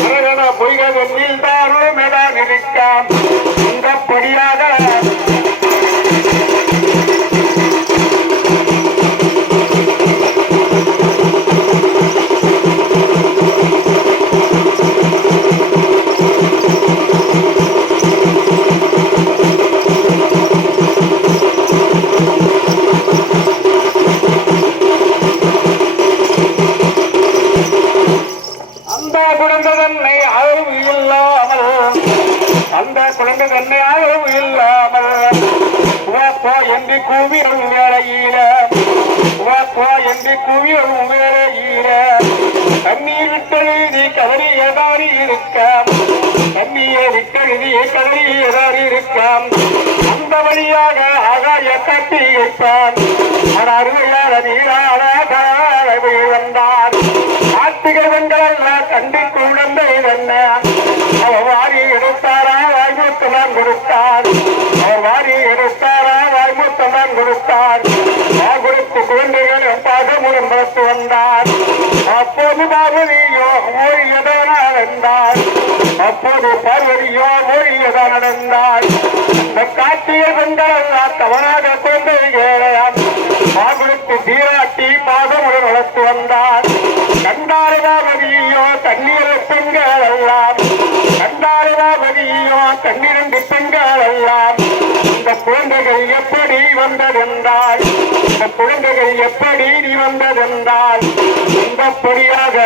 பொய்கள் பொய்களில் மேடா மேதான் இந்த பொடியாக குழந்தை தன்னை அளவு இல்லாமல் அந்த குழந்தை தன்னை அளவு இல்லாமல் உவப்போ என்று கூவிடும் வேலையில உவப்போ என்று கூவிடும் வேலையில கண்ணீர் விட்டது நீ கதறி எதாரி இருக்காம் கண்ணீரை விட்டது நீ கதறி எதாரி இருக்காம் அந்த வழியாக ஆகாய கட்டி வைப்பான் அவன் அருமையான நீரான வந்தார் வந்தான் கார்த்திகை வெங்கடெல்லாம் கண்டு என்ன அவர் வாரி எடுத்தாரா வாய்மூத்தமான் கொடுத்தார் அவர் வாரி எடுத்தாரா வாய்மூத்தமான் கொடுத்தார் வாய் கொடுத்து குழந்தைகள் எப்பாக பார்த்து வந்தார் அப்போது பார்வதியோ ஓடியதானால் நடந்தார் அப்போது பார்வதியோ ஓடியதான் நடந்தார் இந்த காட்சியை வெங்கடெல்லாம் தவறாக குழந்தைகள் கண்ணிருந்து பெண்கள் எல்லாம் இந்த குழந்தைகள் எப்படி வந்ததென்றால் இந்த குழந்தைகள் எப்படி நீ வந்ததென்றால் இந்த பொடியாக.